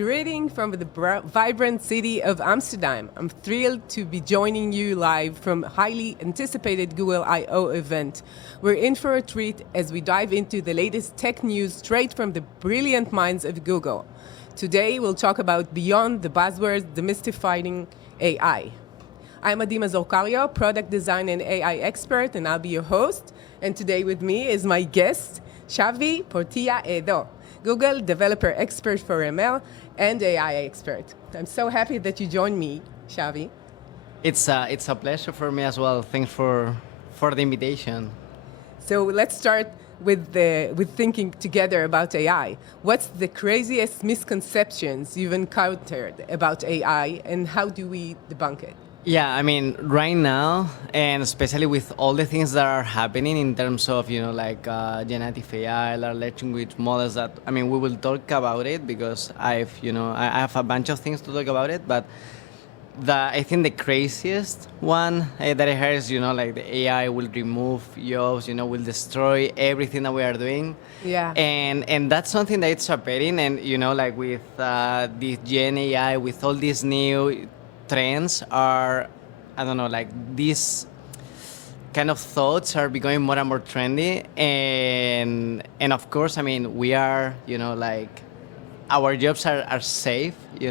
Greeting from the vibrant city of Amsterdam. I'm thrilled to be joining you live from highly anticipated Google I/O event. We're in for a treat as we dive into the latest tech news straight from the brilliant minds of Google. Today, we'll talk about beyond the buzzwords, demystifying AI. I'm Mazor Kario, product design and AI expert, and I'll be your host. And today with me is my guest, Xavier Portilla Edo, Google developer expert for ML and AI expert. I'm so happy that you joined me, Xavier. It's a pleasure for me as well. Thanks for the invitation. So let's start with thinking together about AI. What's the craziest misconceptions you've encountered about AI, and how do we debunk it? Yeah, I mean, right now, and especially with all the things that are happening in terms of, generative AI, large language models that, I mean, we will talk about it because I have a bunch of things to talk about it, but I think the craziest one that I heard is, the AI will remove jobs, will destroy everything that we are doing. Yeah. And that's something that it's happening, and, with this Gen AI, with all these new trends are, these kind of thoughts are becoming more and more trendy, and of course, I mean, we are, our jobs are safe, but you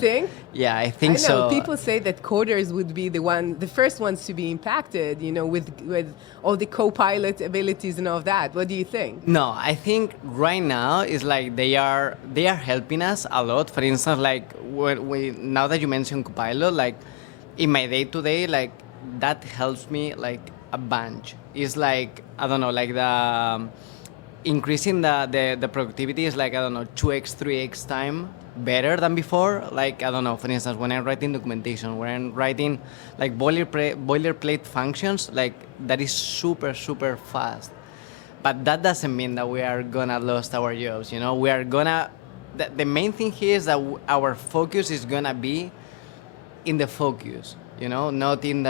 think? Yeah, I think I know, so. people say that coders would be the first ones to be impacted, with all the co-pilot abilities and all of that. What do you think? No, I think right now is like they are helping us a lot. For instance, like now that you mentioned Copilot, like in my day to day, like that helps me like a bunch. It's like, I don't know, like the increasing the productivity is like, 2x, 3x time better than before. Like, I don't know, for instance, when I'm writing documentation, when I'm writing like boilerplate functions, like that is super, super fast. But that doesn't mean that we are gonna lose our jobs, We are gonna, the main thing here is that our focus is gonna be in the focus, not in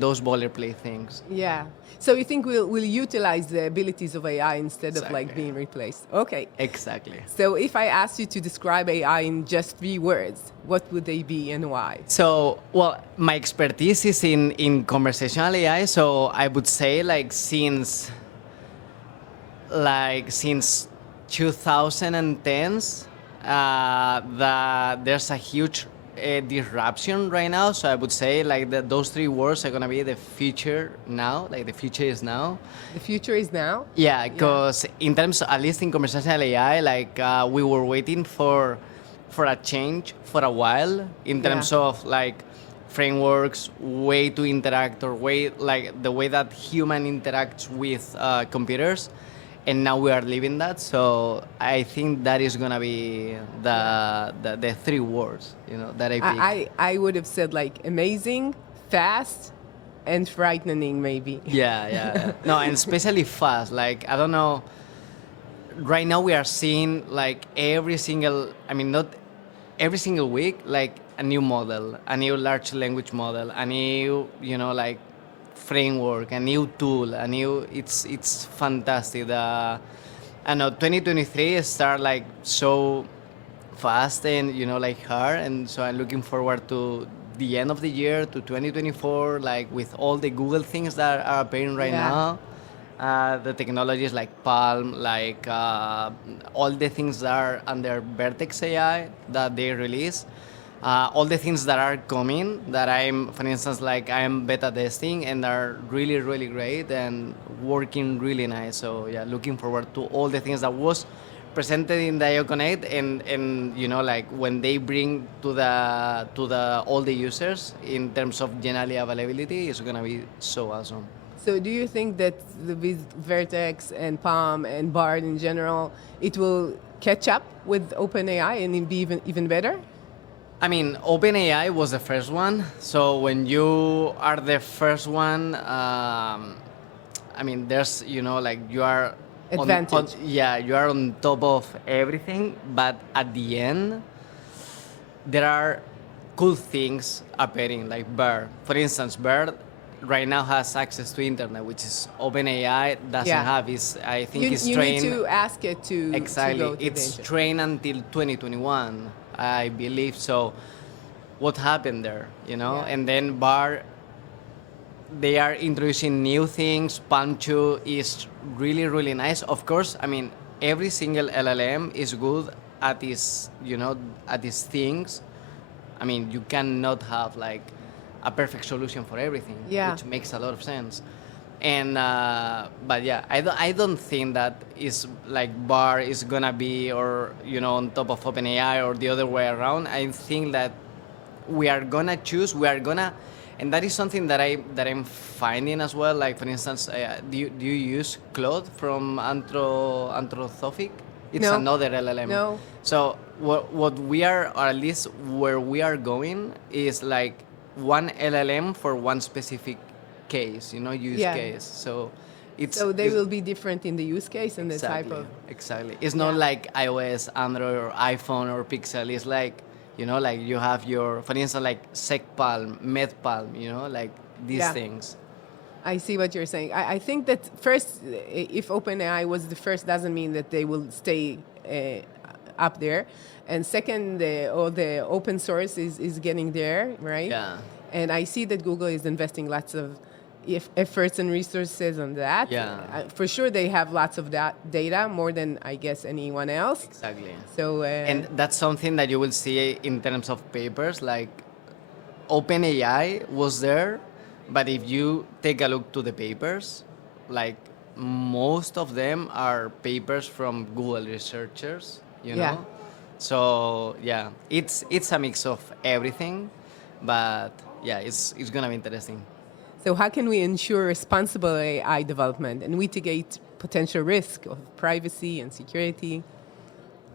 those boilerplate things. Yeah. So you think we'll utilize the abilities of AI instead of like Exactly. being replaced? Okay. Exactly. So if I asked you to describe AI in just 3 words, what would they be and why? So, well, my expertise is in conversational AI, so I would say since 2010s, there's a huge disruption right now. So I would say those 3 words are gonna be the future now. Like the future is now. The future is now? Yeah, because in terms, at least in conversational AI, we were waiting for a change for a while in terms of frameworks, way to interact, or the way that human interacts with computers. And now we are living that, so I think that is gonna be the 3 words, that I picked. I would have said like amazing, fast, and frightening maybe. Yeah. No, and especially fast. Like, I don't know. Right now we are seeing not every single week, like a new model, a new large language model, a new, framework, a new tool, it's fantastic. I know 2023 start so fast and hard, and so I'm looking forward to the end of the year, to 2024, with all the Google things that are appearing right now. The technologies like Palm, all the things that are under Vertex AI that they release. All the things that are coming that for instance, I am beta testing and are really, really great and working really nice. So yeah, looking forward to all the things that was presented in the IO Connect and when they bring to all the users in terms of generally availability, it's gonna be so awesome. So do you think that with Vertex and Palm and Bard in general, it will catch up with OpenAI and be even better? I mean, OpenAI was the first one. So when you are the first one, there's, you are advantage. You are on top of everything. But at the end, there are cool things appearing, like Bird. For instance, Bird right now has access to internet, which is OpenAI doesn't Yeah. have. I think You, it's you need trained. to ask it to Exactly. go to the It's internet. trained until 2021, I believe. So what happened there, you know? Yeah. And then Bar, they are introducing new things. Palm 2 is really, really nice. Of course, I mean, every single LLM is good at this, you know, at these things. I mean, you cannot have like a perfect solution for everything, Yeah. which makes a lot of sense. And but yeah, I don't think that is like Bar is gonna be, or you know, on top of OpenAI or the other way around. I think that we are gonna, and that is something that I'm finding as well. Like for instance, do you use Claude from Anthropic? It's No. another LLM. No. So what we are, or at least where we are going, is like one LLM for one specific case, you know, use Yeah. case. So So they will be different in the use case and the exactly, type of. exactly. It's not Yeah. like iOS, Android, or iPhone or Pixel. It's like, you know, like you have your, for instance, like SecPalm, MedPalm, you know, like these Yeah. things. I see what you're saying. I think that first, if OpenAI was the first, doesn't mean that they will stay up there. And second, all the open source is getting there, right? Yeah. And I see that Google is investing lots of efforts and resources on that. Yeah. For sure, they have lots of that data, more than, I guess, anyone else. Exactly. So, And that's something that you will see in terms of papers. Like OpenAI was there, but if you take a look to the papers, like most of them are papers from Google researchers, you know? Yeah. So yeah, it's a mix of everything, but yeah, it's gonna be interesting. So how can we ensure responsible AI development and mitigate potential risk of privacy and security?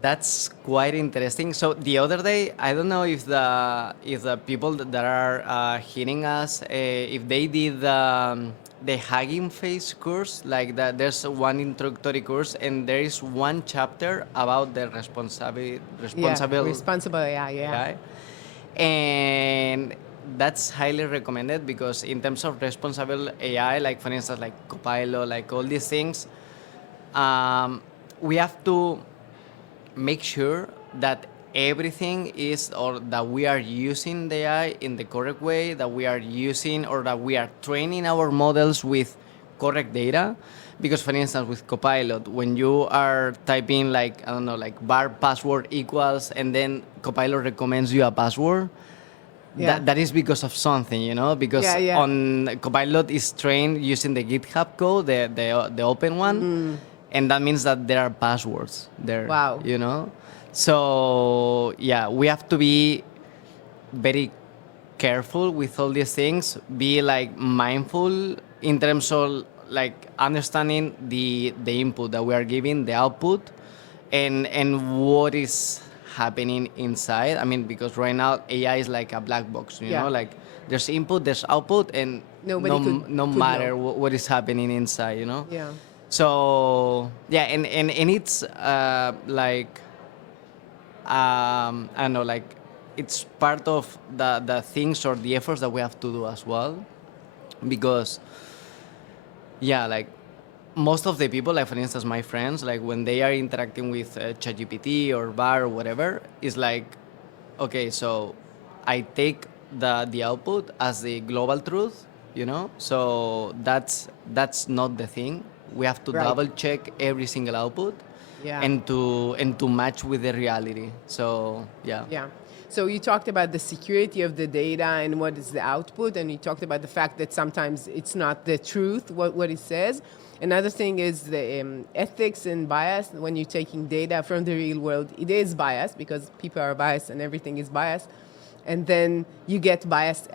That's quite interesting. So the other day, I don't know if the people that are hearing us, if they did the Hugging Face course, like that. There's one introductory course, and there is one chapter about the Responsible AI, yeah. AI. And that's highly recommended because in terms of responsible AI, like for instance, like Copilot, like all these things, we have to make sure that everything is, or that we are using the AI in the correct way, that we are using, or that we are training our models with correct data. Because for instance, with Copilot, when you are typing like, I don't know, like bar password equals, and then Copilot recommends you a password, Yeah. that is because of something, you know, because Yeah. on Copilot is trained using the GitHub code, the open one, and that means that there are passwords there. Wow. You know, so yeah, we have to be very careful with all these things. Be like mindful in terms of like understanding the input that we are giving, the output, and what is happening inside. I mean, because right now AI is like a black box, you Yeah. know, like there's input, there's output, and Nobody could matter know. what is happening inside, you know. Yeah. So yeah, and it's like I don't know, like it's part of the things or the efforts that we have to do as well, because yeah, like most of the people, like for instance, my friends, like when they are interacting with ChatGPT or Bar or whatever, is like, okay, so I take the output as the global truth, you know. So that's not the thing. We have to Right. double check every single output, Yeah. and to match with the reality. So yeah. Yeah. So you talked about the security of the data and what is the output, and you talked about the fact that sometimes it's not the truth, what it says. Another thing is the ethics and bias. When you're taking data from the real world, it is biased because people are biased and everything is biased. And then you get biased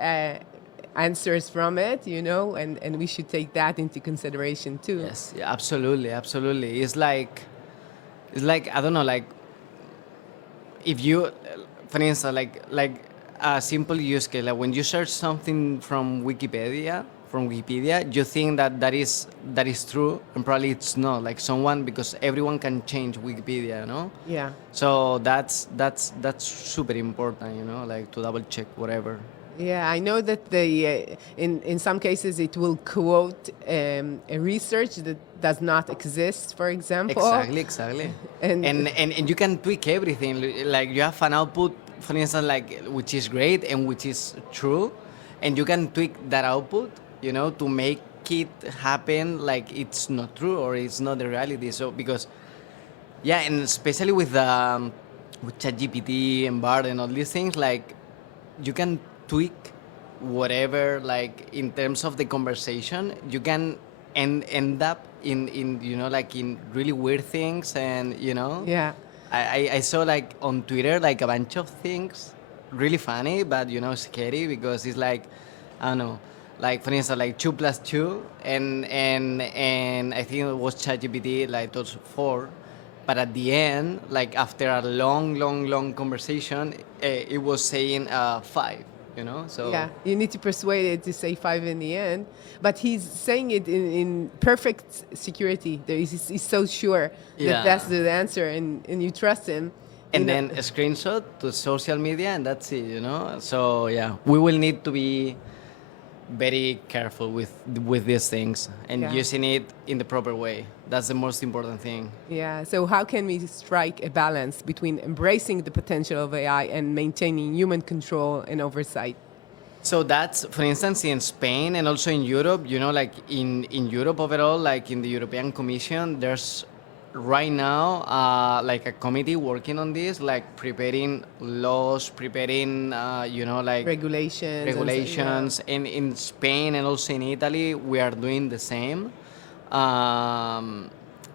answers from it, you know, and we should take that into consideration too. Yes, yeah, absolutely, absolutely. It's like I don't know, like if you, for instance, like a simple use case, like when you search something from Wikipedia, you think that is true, and probably it's not. Like someone, because everyone can change Wikipedia, you know. Yeah. So that's super important, you know, like to double check whatever. Yeah, I know that in some cases it will quote a research that does not exist, for example. Exactly. And And you can tweak everything. Like you have an output, for instance, like which is great and which is true, and you can tweak that output, to make it happen like it's not true or it's not the reality. So because yeah, and especially with ChatGPT and Bard and all these things, like you can tweak whatever, like in terms of the conversation, you can end up in like in really weird things, and yeah, I saw like on Twitter like a bunch of things really funny but scary, because it's like, I don't know, like for instance like 2 plus 2, and I think it was ChatGPT like those 4, but at the end, like after a long conversation, it was saying 5, so yeah, you need to persuade it to say 5 in the end. But he's saying it in perfect security. He's so sure that that's yeah. the answer, and you trust him. And then a screenshot to social media, and that's it. So yeah, we will need to be very careful with these things and Yeah. using it in the proper way. That's the most important thing. Yeah. So how can we strike a balance between embracing the potential of AI and maintaining human control and oversight? So that's, for instance, in Spain and also in Europe, like in Europe overall, like in the European Commission, there's right now like a committee working on this, like preparing laws, preparing, like Regulations. regulations. And in Spain and also in Italy, we are doing the same.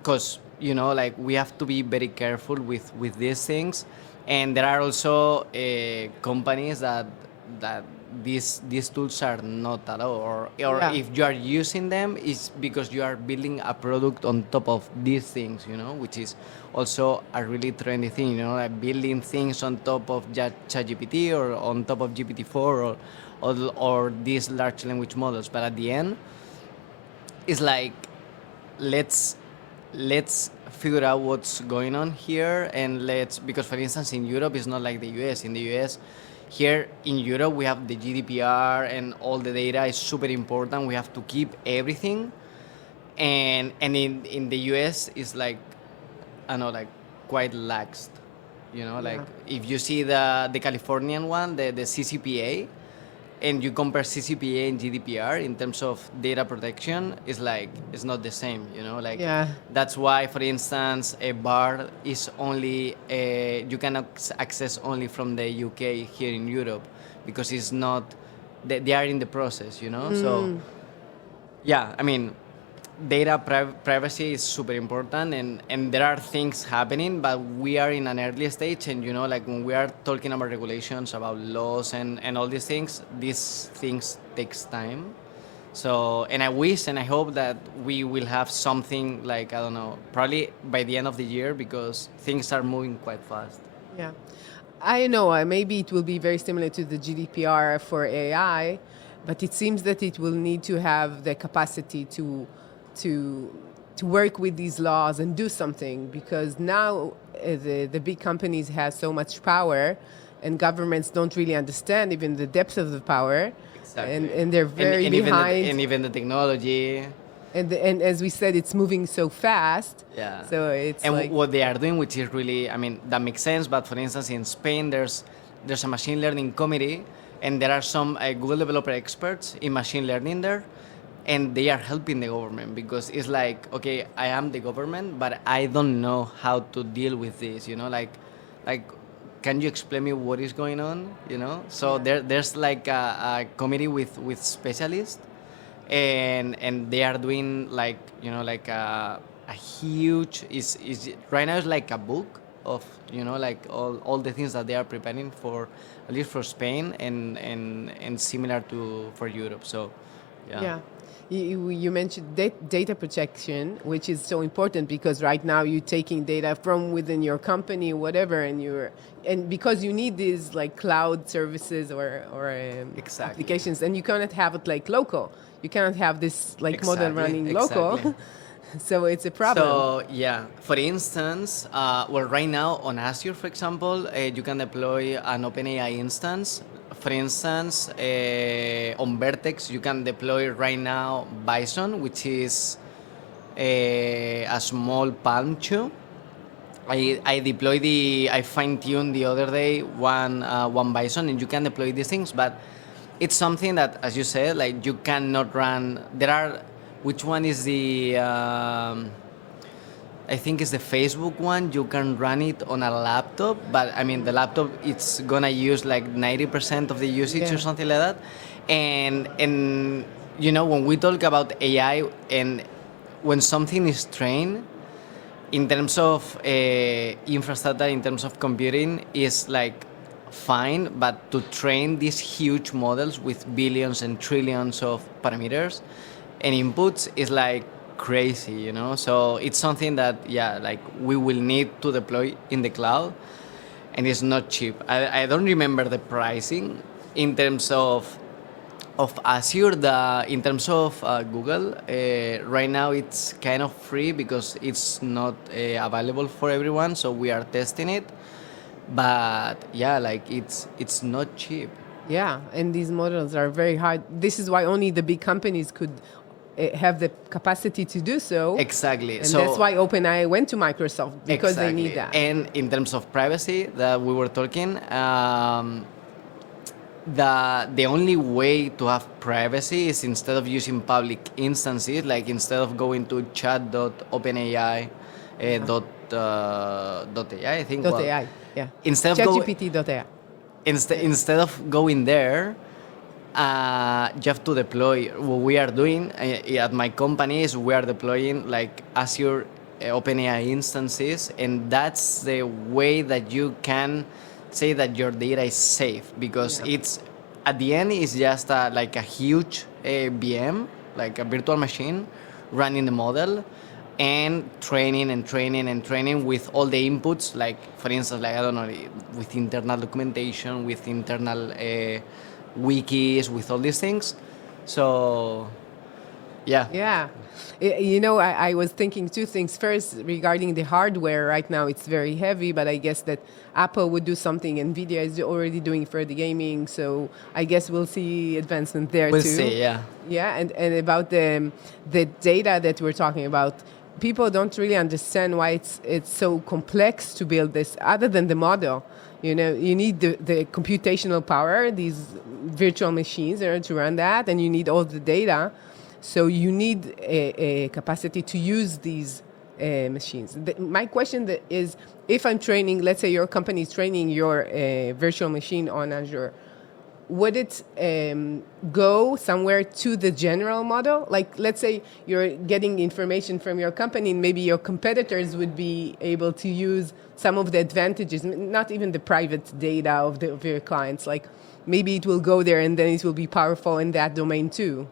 Because, like we have to be very careful with these things. And there are also companies that these tools are not allowed, or Yeah. if you are using them, it's because you are building a product on top of these things, which is also a really trendy thing, like building things on top of ChatGPT or on top of GPT-4 or these large language models. But at the end, it's like let's figure out what's going on here, and because for instance in Europe it's not like the US. In the US, here in Europe, we have the GDPR, and all the data is super important. We have to keep everything, and in the US it's like, I don't know, like quite laxed, like if you see the Californian one, the CCPA, and you compare CCPA and GDPR in terms of data protection, it's not the same, like Yeah. that's why, for instance, a bar is only you can access only from the UK here in Europe, because it's not they are in the process, so yeah, I mean, data privacy is super important, and there are things happening, but we are in an early stage, and like when we are talking about regulations, about laws, and all these things takes time. So, and I wish and I hope that we will have something like, I don't know, probably by the end of the year, because things are moving quite fast. Yeah. I know, maybe it will be very similar to the GDPR for AI, but it seems that it will need to have the capacity to work with these laws and do something, because now the big companies have so much power, and governments don't really understand even the depth of the power. Exactly. And they're very behind. And even the technology. And as we said, it's moving so fast. Yeah. So it's and like, what they are doing, which is really, I mean, that makes sense. But for instance, in Spain, there's a machine learning committee, and there are some Google developer experts in machine learning there, and they are helping the government, because it's like, okay, I am the government, but I don't know how to deal with this. Like, can you explain me what is going on? So there's like a committee with specialists, and they are doing like, like a huge is right now it's like a book of, like all the things that they are preparing for, at least for Spain, and similar to for Europe. So yeah. You mentioned data protection, which is so important, because right now you're taking data from within your company, whatever, and because you need these like cloud services or Exactly. applications, and you cannot have it like local. You cannot have this like model running local. So it's a problem. So yeah, for instance, well, right now on Azure, for example, you can deploy an OpenAI instance for instance, on Vertex, you can deploy right now Bison, which is a small Palm 2. I fine-tuned the other day one Bison, and you can deploy these things, but it's something that, as you said, like you cannot run. Which one is the? I think it's the Facebook one. You can run it on a laptop, but I mean the laptop it's gonna use like 90% of the usage or something like that. And you know, when we talk about AI and when something is trained, in terms of infrastructure, in terms of computing, is like fine, but to train these huge models with billions and trillions of parameters and inputs is like crazy, you know? So it's something that, yeah, like we will need to deploy in the cloud, and it's not cheap. I don't remember the pricing in terms of Azure. In terms of Google, right now it's kind of free because it's not available for everyone, so we are testing it. But yeah, like it's not cheap. Yeah, and these models are very hard. This is why only the big companies could have the capacity to do so. Exactly. And so that's why OpenAI went to Microsoft, because they need that. And in terms of privacy that we were talking, the only way to have privacy is instead of using public instances, like instead of going to chat.openai dot AI, I think. Dot AI, yeah. Instead of ChatGPT.ai. Instead of going there, you have to deploy. What we are doing at my company is we are deploying like Azure OpenAI instances, and that's the way that you can say that your data is safe, because it's at the end it's just like a huge VM, like a virtual machine running the model and training and training and training with all the inputs, like for instance, like I don't know, with internal documentation, with internal wikis, with all these things. So yeah. Yeah. You know, I was thinking two things. First, regarding the hardware, right now it's very heavy, but I guess that Apple would do something. NVIDIA is already doing for the gaming, so I guess we'll see advancement there We'll too. see, yeah. Yeah, and about the data that we're talking about, people don't really understand why it's so complex to build this, other than the model. You know, you need the computational power, these virtual machines to run that, and you need all the data. So you need a capacity to use these machines. My question is, if I'm training, let's say your company is training your virtual machine on Azure, would it go somewhere to the general model? Like, let's say you're getting information from your company, and maybe your competitors would be able to use some of the advantages, not even the private data of your clients. Like, maybe it will go there, and then it will be powerful in that domain too.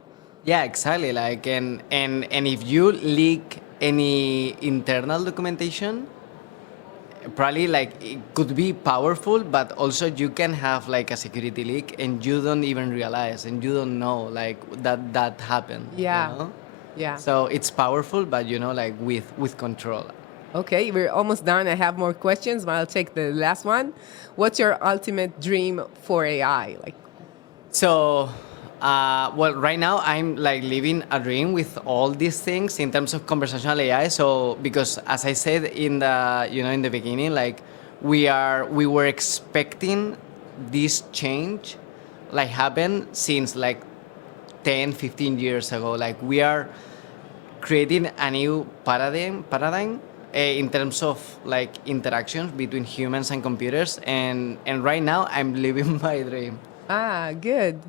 Yeah, exactly. Like, and if you leak any internal documentation, probably like it could be powerful, but also you can have like a security leak and you don't even realize and you don't know like that happened. Yeah. You know? Yeah. So it's powerful, but you know, like with control. Okay, we're almost done. I have more questions, but I'll take the last one. What's your ultimate dream for AI? Like, so. Well, right now I'm like living a dream with all these things in terms of conversational AI. So because as I said in the beginning, like we were expecting this change like happen since like 10, 15 years ago. Like we are creating a new paradigm in terms of like interactions between humans and computers, and right now I'm living my dream. Good.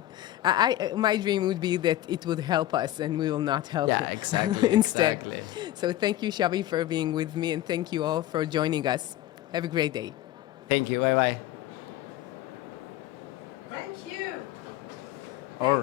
My dream would be that it would help us and we will not help Yeah, it exactly. instead. Exactly. So thank you, Xavi, for being with me, and thank you all for joining us. Have a great day. Thank you. Bye-bye. Thank you. All right.